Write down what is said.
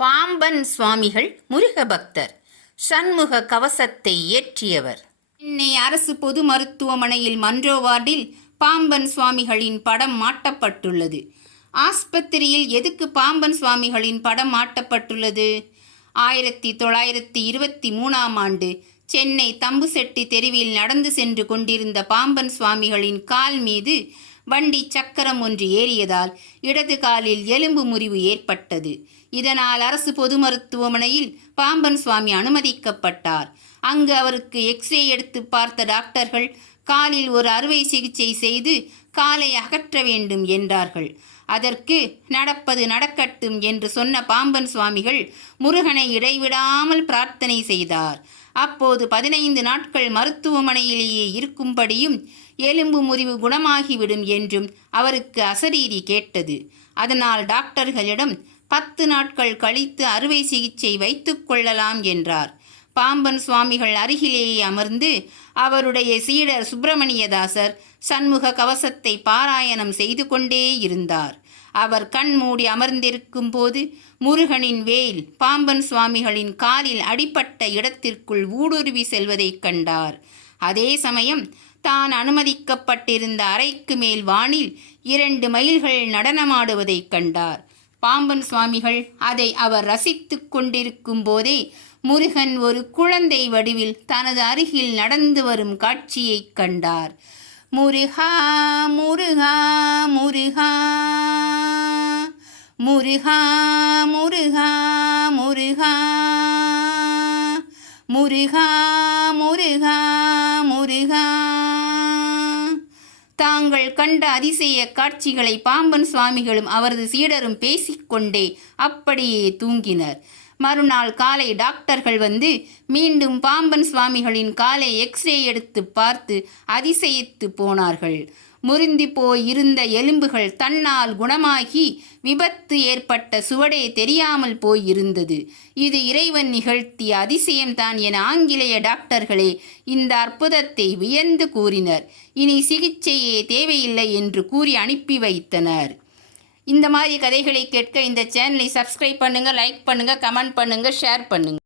பாம்பன் சுவாமிகள் முருக பக்தர். சண்முக கவசத்தை ஏற்றியவர். சென்னை அரசு பொது மருத்துவமனையில் மன்றோ வார்டில் பாம்பன் சுவாமிகளின் படம் மாட்டப்பட்டுள்ளது. ஆஸ்பத்திரியில் எதுக்கு பாம்பன் சுவாமிகளின் படம் மாட்டப்பட்டுள்ளது? 1923 சென்னை தம்புசெட்டி தெருவில் நடந்து சென்று கொண்டிருந்த பாம்பன் சுவாமிகளின் கால் மீது வண்டி சக்கரம் ஒன்று ஏறியதால் இடது காலில் எலும்பு முறிவு ஏற்பட்டது. இதனால் அரசு பொது மருத்துவமனையில் பாம்பன் சுவாமி அனுமதிக்கப்பட்டார். அங்கு அவருக்கு எக்ஸ்ரே எடுத்து பார்த்த டாக்டர்கள் காலில் ஒரு அறுவை சிகிச்சை செய்து காலை அகற்ற வேண்டும் என்றார்கள். அதற்கு நடப்பது நடக்கட்டும் என்று சொன்ன பாம்பன் சுவாமிகள் முருகனை இடைவிடாமல் பிரார்த்தனை செய்தார். அப்போது 15 நாட்கள் மருத்துவமனையிலேயே இருக்கும்படியும் எலும்பு முறிவு குணமாகிவிடும் என்றும் அவருக்கு அசரீரி கேட்டது. அதனால் டாக்டர்களிடம் 10 நாட்கள் கழித்து அறுவை சிகிச்சை வைத்துக் கொள்ளலாம் என்றார். பாம்பன் சுவாமிகள் அருகிலேயே அமர்ந்து அவருடைய சீடர் சுப்பிரமணியதாசர் சண்முக கவசத்தை பாராயணம் செய்து கொண்டே இருந்தார். அவர் கண் மூடி அமர்ந்திருக்கும் போது முருகனின் வேல் பாம்பன் சுவாமிகளின் காலில் அடிபட்ட இடத்திற்குள் ஊடுருவி செல்வதைக் கண்டார். அதே சமயம் தான் அனுமதிக்கப்பட்டிருந்த அறைக்கு மேல் வானில் 2 மயில்கள் நடனமாடுவதைக் கண்டார். பாம்பன் சுவாமிகள் அதை அவர் ரசித்துக் கொண்டிருக்கும் போதே முருகன் ஒரு குழந்தை வடிவில் தனது அருகில் நடந்து வரும் காட்சியைக் கண்டார். முருகா முருகா முருகா முருகா முருகா முருகா முருகா முருகா முருகா. தாங்கள் கண்ட அதிசய காட்சிகளை பாம்பன் சுவாமிகளும் அவரது சீடரும் பேசிக்கொண்டே அப்படியே தூங்கினர். மறுநாள் காலை டாக்டர்கள் வந்து மீண்டும் பாம்பன் சுவாமிகளின் காலை எக்ஸ்ரே எடுத்து பார்த்து அதிசயித்து போனார்கள். முறிந்து போய் இருந்த எலும்புகள் தன்னால் குணமாகி விபத்து ஏற்பட்ட சுவடே தெரியாமல் போயிருந்தது. இது இறைவன் நிகழ்த்திய அதிசயம்தான் என ஆங்கிலேய டாக்டர்களே இந்த அற்புதத்தை வியந்து கூறினர். இனி சிகிச்சையே தேவையில்லை என்று கூறி அனுப்பி வைத்தனர். இந்த மாதிரி கதைகளை கேட்க இந்த சேனலை சப்ஸ்கிரைப் பண்ணுங்கள், லைக் பண்ணுங்கள், கமெண்ட் பண்ணுங்கள், ஷேர் பண்ணுங்கள்.